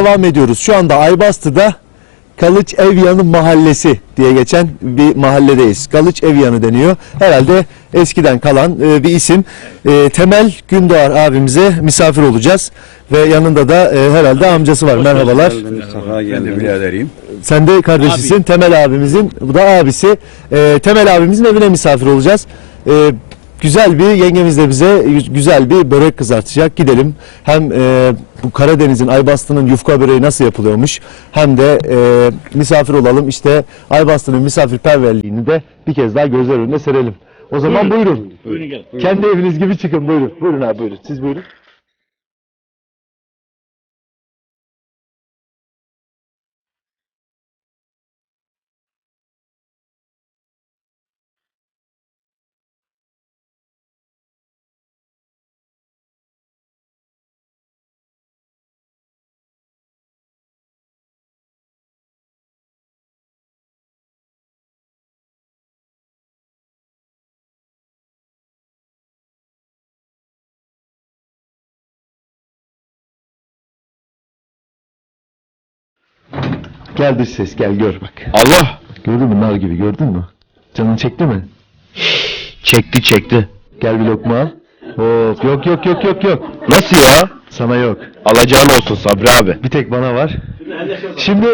devam ediyoruz. Şu anda Aybastı'da Kalıç Evyanı Mahallesi diye geçen bir mahalledeyiz. Kalıç Evyanı deniyor. Herhalde eskiden kalan bir isim. Temel Gündoğar abimize misafir olacağız. Ve yanında da herhalde amcası var. Merhabalar. Ben de biraderiyim. Sen de kardeşisin. Abi. Temel abimizin, bu da abisi. Temel abimizin evine misafir olacağız. Güzel bir yengemizle bize güzel bir börek kızartacak. Gidelim. Hem bu Karadeniz'in, Aybastı'nın yufka böreği nasıl yapılıyormuş, hem de misafir olalım. İşte Aybastı'nın misafirperverliğini de bir kez daha gözler önüne serelim. O zaman buyurun. Buyurun gel. Kendi eviniz gibi çıkın, buyurun. Buyurun abi, buyurun. Siz buyurun. Gel dış ses, gel gör bak. Allah! Gördün mü, nar gibi, gördün mü? Canın çekti mi? Çekti. Gel bir lokma al. Hop, yok. Nasıl ya? Sana yok. Alacağın olsun Sabri abi. Bir tek bana var. Şimdi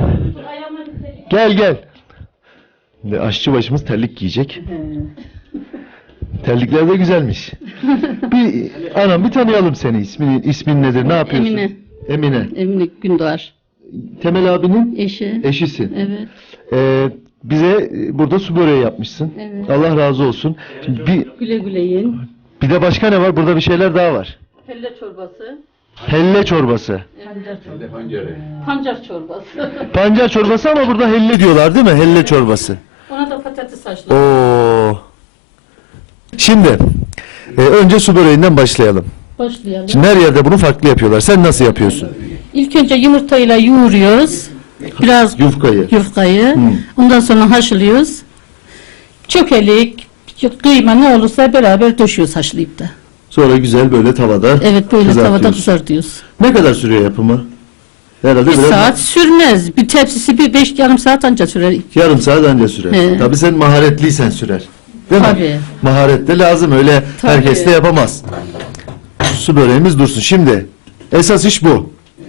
gel. Şimdi aşçı başımız terlik giyecek. Terlikler de güzelmiş. Bir tanıyalım seni. İsmin nedir? Ne yapıyorsun? Emine. Emine Gündoğar. Temel abinin Eşi. eşisin. Evet. Bize burada su böreği yapmışsın. Evet. Allah razı olsun. Şimdi Güle güle yiyin. bir de başka ne var? Burada bir şeyler daha var. Helle çorbası. Helle çorbası. Pancar çorbası. Pancar çorbası ama burada helle diyorlar değil mi? Helle çorbası. Ona da patates haşlı. Oo. Şimdi önce su böreğinden başlayalım. Başlayalım. Şimdi her yerde bunu farklı yapıyorlar. Sen nasıl yapıyorsun? İlk önce yumurtayla yoğuruyoruz. Biraz yufkayı. Ondan sonra haşlıyoruz. Çökelik, kıyma ne olursa beraber döşüyoruz haşlayıp da. Sonra güzel böyle tavada Evet, böyle tavada kızartıyorsun. kızartıyoruz. Ne kadar sürüyor yapımı? Herhalde Bir biraz saat sürmez. Bir tepsisi yarım saat anca sürer. yarım saat önce sürer. He. Tabii sen maharetliysen sürer. Değil mi? Tabii. Maharet de lazım. Öyle Tabii. herkes de yapamaz. Su böreğimiz dursun. Şimdi esas iş bu.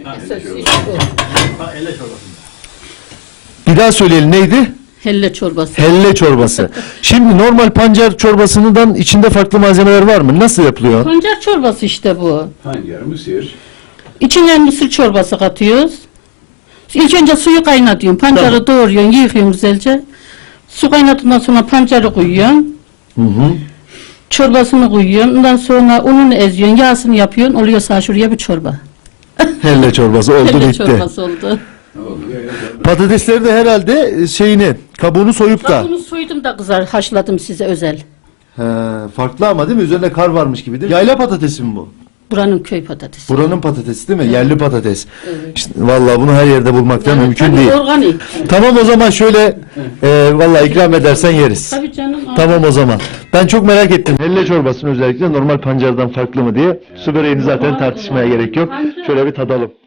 Bir daha söyleyelim, neydi? Helle çorbası. Helle çorbası. Şimdi normal pancar çorbasından içinde farklı malzemeler var mı? Nasıl yapılıyor? Pancar çorbası işte bu. Pancar, mısır. İçine mısır çorbası katıyoruz. İlk önce suyu kaynatıyorsun. Pancarı doğruyorsun, yıkıyorsun güzelce. Su kaynadıktan sonra pancarı koyuyorsun. Çorbasını koyuyorsun. Ondan sonra ununu eziyorsun, yağsını yapıyorsun. Oluyorsa şuraya bir çorba. Helle çorbası oldu, Helle bitti. çorbası oldu. Patatesleri de herhalde kabuğunu soyup da. Bunu soydum da haşladım size özel. He, farklı ama değil mi? Üzerinde kar varmış gibi değil mi? Yayla patatesi mi bu? Buranın köy patatesi. Buranın patatesi değil mi? Evet. Yerli patates. Evet. İşte, vallahi bunu her yerde bulmak da Yani mümkün tabii değil. organik. Tamam, o zaman şöyle vallahi ikram edersen yeriz. Tabii canım. Tamam o zaman. Ben çok merak ettim. Helle çorbasını özellikle normal pancardan farklı mı diye. Su böreğini zaten tartışmaya gerek yok. Şöyle bir tadalım.